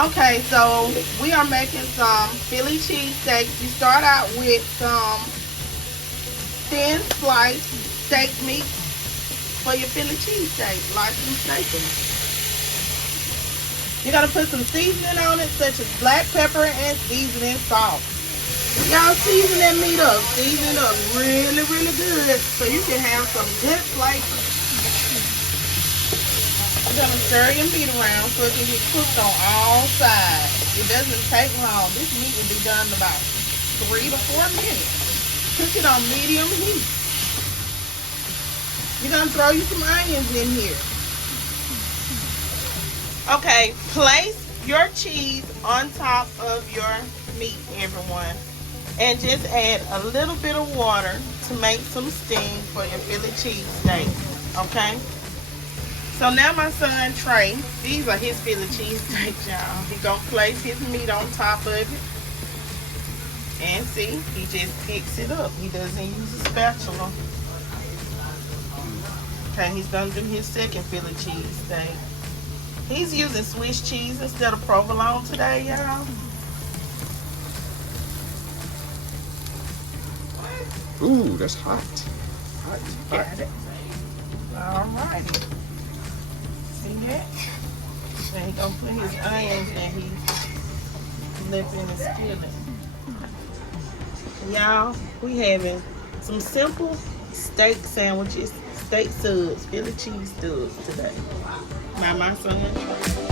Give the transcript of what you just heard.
Okay, so we are making some Philly cheesesteaks. You start out with some thin sliced steak meat for your Philly cheesesteak, like some steak. You're gonna put some seasoning on it, such as black pepper and seasoning salt. Y'all season that meat up. Season it up really, really good so you can have some good flavor. You're gonna stir your meat around so it can get cooked on all sides. It doesn't take long. This meat will be done in about 3 to 4 minutes. Cook it on medium heat. You're gonna throw you some onions in here. Okay, place your cheese on top of your meat, everyone. And just add a little bit of water to make some steam for your Philly cheesesteak. Okay? So now my son Trey, these are his Philly cheesesteaks, y'all. He's gonna place his meat on top of it. And see, he just picks it up. He doesn't use a spatula. Okay, he's gonna do his second Philly cheesesteak. He's using Swiss cheese instead of provolone today, y'all. Ooh, that's hot. Hot. Got it. Alrighty. See that? Then he gonna put his onions that he left in his skillet. Y'all, we having some simple steak sandwiches, steak subs, Philly cheese subs today. By my son.